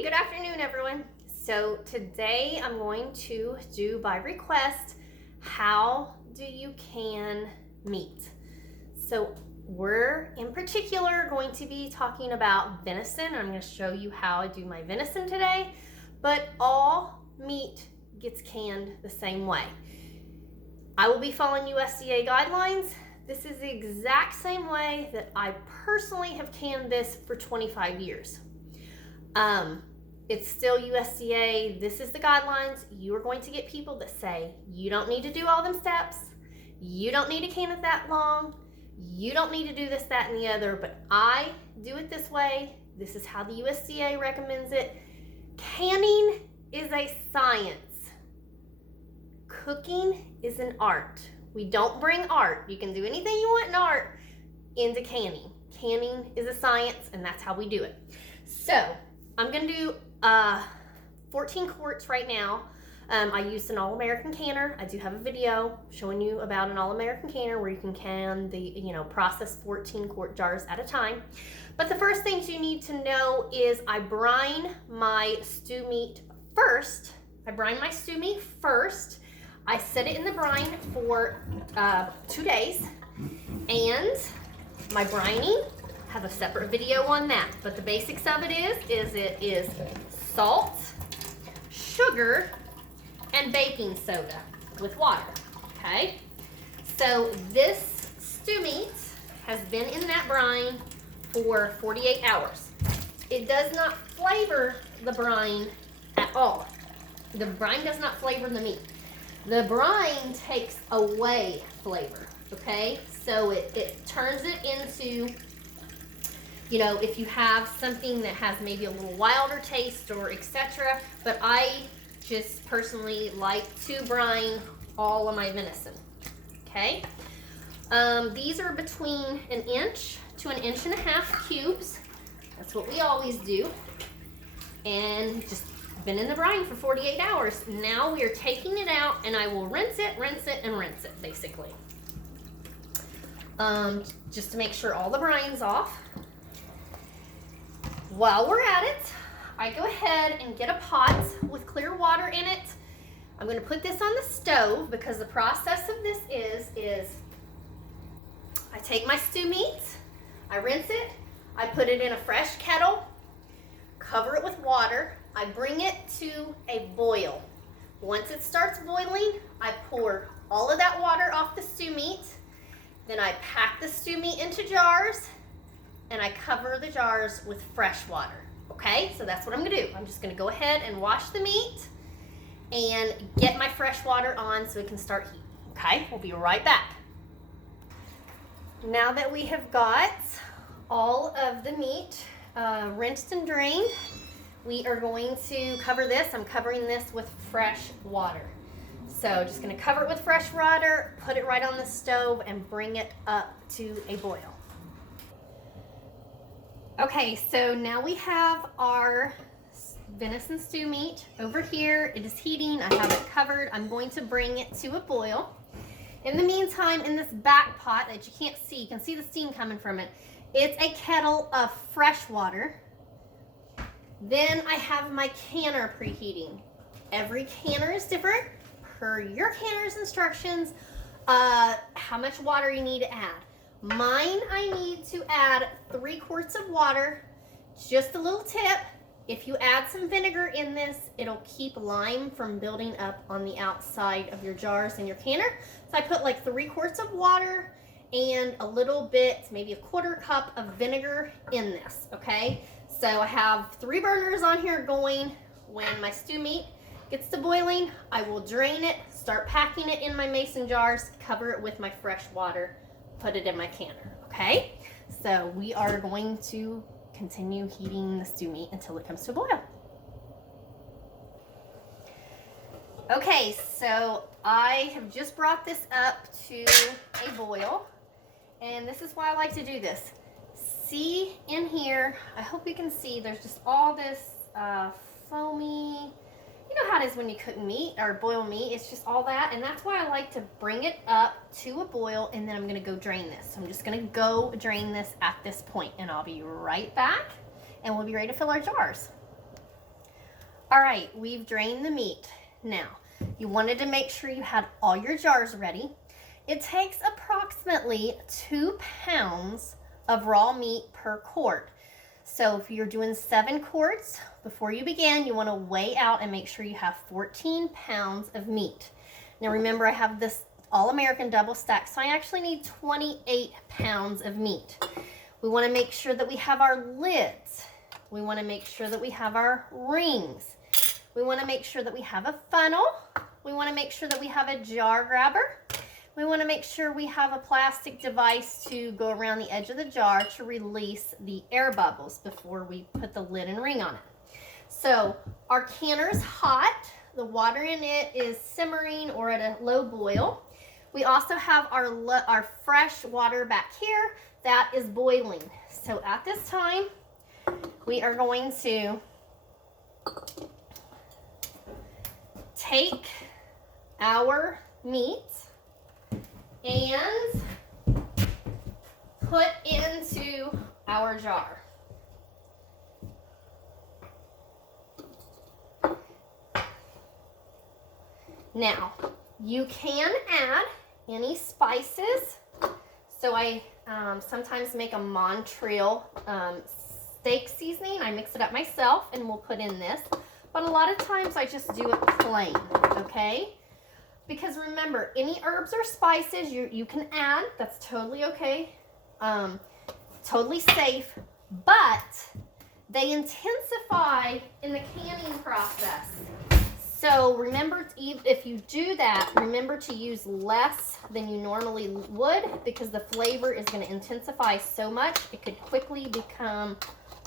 Hey, good afternoon, everyone. So today I'm going to do by request, how do you can meat? So we're in particular going to be talking about venison. I'm going to show you how I do my venison today, but all meat gets canned the same way. I will be following USDA guidelines. This is the exact same way that I personally have canned this for 25 years. It's still USDA. This is the guidelines. You are going to get people that say, you don't need to do all them steps. You don't need to can it that long. You don't need to do this, that, and the other, but I do it this way. This is how the USDA recommends it. Canning is a science. Cooking is an art. We don't bring art. You can do anything you want in art into canning. Canning is a science, and that's how we do it. So I'm going to do 14 quarts right now. I used an all-American canner. I do have a video showing you about an all-American canner where you can can the, process 14 quart jars at a time. But the first things you need to know is I brine my stew meat first. I set it in the brine for 2 days, and my brining, have a separate video on that, but the basics of it is it is salt, sugar, and baking soda with water. Okay, so this stew meat has been in that brine for 48 hours. It does not flavor the brine at all. The brine does not flavor the meat. The brine takes away flavor. Okay, so it turns it into, if you have something that has maybe a little wilder taste or etc. But I just personally like to brine all of my venison. Okay, these are between 1 inch to 1.5 inch cubes. That's what we always do. And just been in the brine for 48 hours. Now we are taking it out, and I will rinse it, basically. Just to make sure all the brine's off. While we're at it, I go ahead and get a pot with clear water in it. I'm going to put this on the stove because the process of this is I take my stew meat, I rinse it, I put it in a fresh kettle, cover it with water, I bring it to a boil. Once it starts boiling, I pour all of that water off the stew meat, then I pack the stew meat into jars, and I cover the jars with fresh water. Okay, so that's what I'm gonna do. I'm just gonna go ahead and wash the meat and get my fresh water on so it can start heating. Okay, we'll be right back. Now that we have got all of the meat rinsed and drained, we are going to cover this. I'm covering this with fresh water. So just gonna cover it with fresh water, put it right on the stove, and bring it up to a boil. Okay, so now we have our venison stew meat over here. It is heating. I have it covered. I'm going to bring it to a boil. In the meantime, in this back pot that you can't see, you can see the steam coming from it. It's a kettle of fresh water. Then I have my canner preheating. Every canner is different. Per your canner's instructions, how much water you need to add. Mine, I need to add 3 quarts of water. Just a little tip, if you add some vinegar in this, it'll keep lime from building up on the outside of your jars and your canner. So I put like 3 quarts of water and a little bit, maybe a 1/4 cup of vinegar in this, okay? So I have 3 burners on here going. When my stew meat gets to boiling, I will drain it, start packing it in my mason jars, cover it with my fresh water, put it in my canner, okay? So we are going to continue heating the stew meat until it comes to a boil. Okay, so I have just brought this up to a boil, and this is why I like to do this. See in here, I hope you can see, there's just all this foamy, you know how it is when you cook meat or boil meat, it's just all that, and that's why I like to bring it up to a boil, and then I'm gonna go drain this. So I'm just gonna go drain this at this point, and I'll be right back, and we'll be ready to fill our jars. All right, we've drained the meat. Now, you wanted to make sure you had all your jars ready. It takes approximately 2 pounds of raw meat per quart. So if you're doing 7 quarts, before you begin, you want to weigh out and make sure you have 14 pounds of meat. Now remember, I have this All-American double stack, so I actually need 28 pounds of meat. We want to make sure that we have our lids. We want to make sure that we have our rings. We want to make sure that we have a funnel. We want to make sure that we have a jar grabber. We want to make sure we have a plastic device to go around the edge of the jar to release the air bubbles before we put the lid and ring on it. So our canner is hot. The water in it is simmering or at a low boil. We also have our fresh water back here that is boiling. So at this time, we are going to take our meat and put into our jar. Now, you can add any spices. So I sometimes make a Montreal steak seasoning. I mix it up myself and we'll put in this. But a lot of times I just do it plain, okay? Because remember, any herbs or spices you can add. That's totally okay. Totally safe. But they intensify in the canning process. So remember, if you do that, remember to use less than you normally would, because the flavor is going to intensify so much, it could quickly become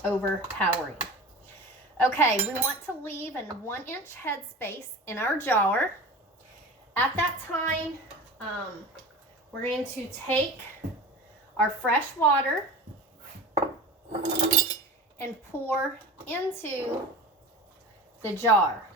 overpowering. Okay, we want to leave a 1-inch headspace in our jar. At that time, we're going to take our fresh water and pour into the jar.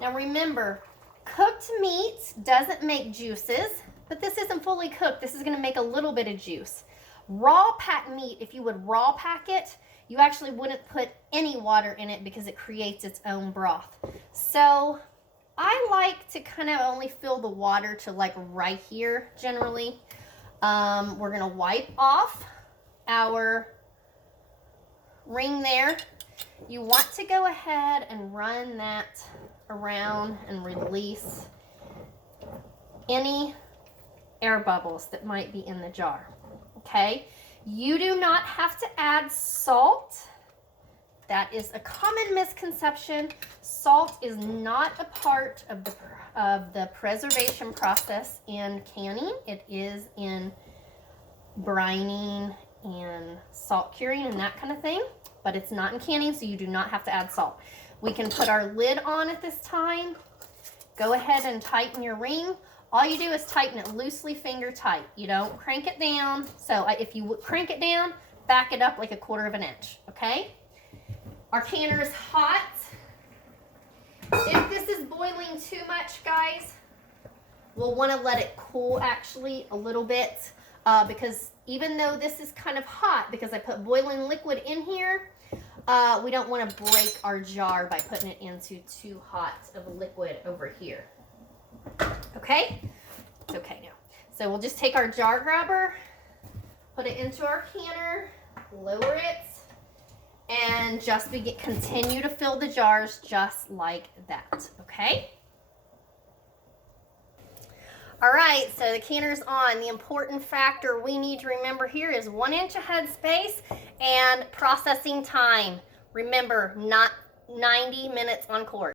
Now remember, cooked meat doesn't make juices, but this isn't fully cooked. This is going to make a little bit of juice. Raw packed meat, if you would raw pack it, you actually wouldn't put any water in it because it creates its own broth. So I like to kind of only fill the water to like right here generally. We're going to wipe off our ring there. You want to go ahead and run that around and release any air bubbles that might be in the jar. Okay, you do not have to add salt. That is a common misconception. Salt is not a part of the preservation process in canning. It is in brining and salt curing and that kind of thing, but it's not in canning, so you do not have to add salt. We can put our lid on at this time. Go ahead and tighten your ring. All you do is tighten it loosely, finger tight. You don't crank it down. So if you crank it down, back it up like 1/4 inch, okay? Our canner is hot. If this is boiling too much, guys, we'll want to let it cool actually a little bit because even though this is kind of hot, because I put boiling liquid in here, we don't want to break our jar by putting it into too hot of a liquid over here. Okay? It's okay now. So we'll just take our jar grabber, put it into our canner, lower it, and just continue to fill the jars just like that. Okay? All right, so the canner's on. The important factor we need to remember here is 1 inch of headspace and processing time. Remember, not 90 minutes on quart.